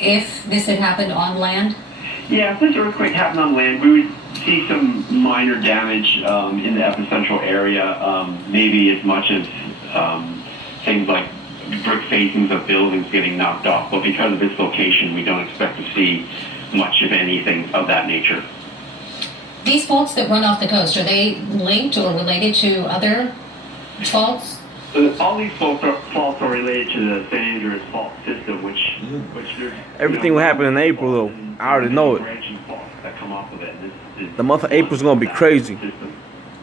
if this had happened on land? Yeah, if this earthquake happened on land, we would see some minor damage in the epicentral area, maybe as much as things like brick facings of buildings getting knocked off. But because of its location, we don't expect to see much of anything of that nature. These faults that run off the coast, are they linked or related to other faults? All these faults are related to the San Andreas fault system, which everything will happen in April, though. I already know it. That come off of it. The month of April is going to be crazy.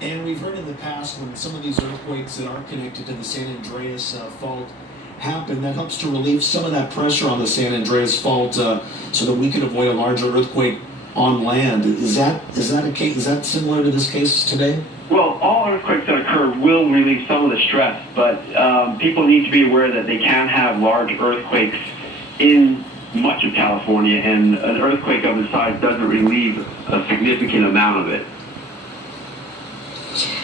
And we've heard in the past when some of these earthquakes that are connected to the San Andreas fault happen, that helps to relieve some of that pressure on the San Andreas fault so that we can avoid a larger earthquake on land. Is that a case? Is that similar to this case today? Well, all earthquakes that occur will relieve some of the stress, but people need to be aware that they can have large earthquakes in much of California, and an earthquake of the size doesn't relieve a significant amount of it.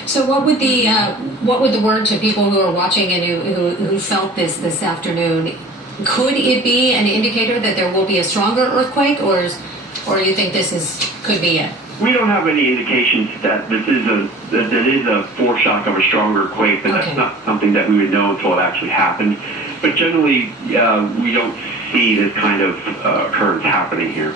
So what would the word to people who are watching and who felt this afternoon? Could it be an indicator that there will be a stronger earthquake, or you think could be it? We don't have any indications that this is a foreshock of a stronger quake, but that's not something that we would know until it actually happened. But generally, we don't see this kind of occurrence happening here.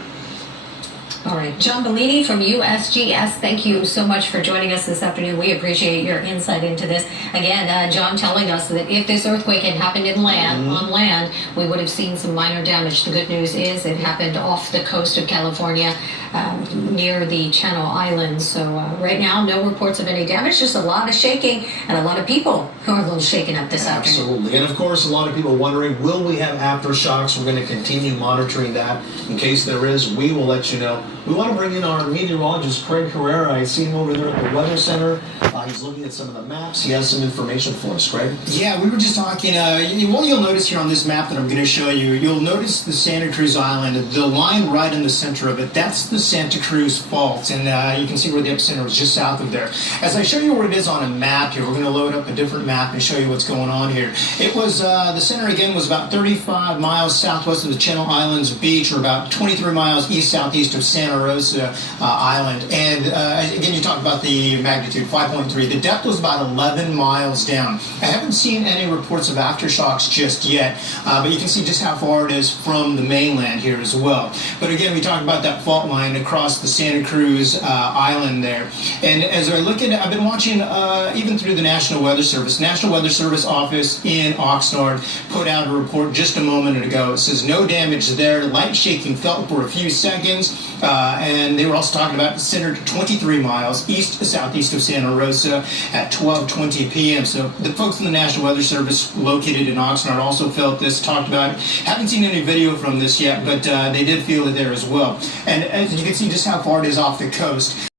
All right. John Bellini from USGS, thank you so much for joining us this afternoon. We appreciate your insight into this. Again, John telling us that if this earthquake had happened on land, we would have seen some minor damage. The good news is it happened off the coast of California near the Channel Islands. So right now, no reports of any damage, just a lot of shaking and a lot of people who are a little shaken up this afternoon. Absolutely. And of course, a lot of people wondering, will we have aftershocks? We're going to continue monitoring that. In case there is, we will let you know. We want to bring in our meteorologist, Craig Herrera. I see him over there at the Weather Center. He's looking at some of the maps. He has some information for us, Craig. Yeah, we were just talking. What you'll notice here on this map that I'm going to show you, you'll notice the Santa Cruz Island. The line right in the center of it, that's the Santa Cruz Fault. And you can see where the epicenter is just south of there. As I show you where it is on a map here, we're going to load up a different map and show you what's going on here. It was, the center again was about 35 miles southwest of the Channel Islands beach, or about 23 miles east-southeast of Santa Rosa Island. And again, you talked about the magnitude, 5.3. The depth was about 11 miles down. I haven't seen any reports of aftershocks just yet, but you can see just how far it is from the mainland here as well. But again, we talked about that fault line across the Santa Cruz Island there. And as I look at it, I've been watching even through the National Weather Service. National Weather Service office in Oxnard put out a report just a moment ago. It says no damage there. Light shaking felt for a few seconds. And they were also talking about centered 23 miles east-southeast of Santa Rosa at 12:20 p.m. So the folks in the National Weather Service located in Oxnard also felt this, talked about it. Haven't seen any video from this yet, but they did feel it there as well. And as you can see just how far it is off the coast.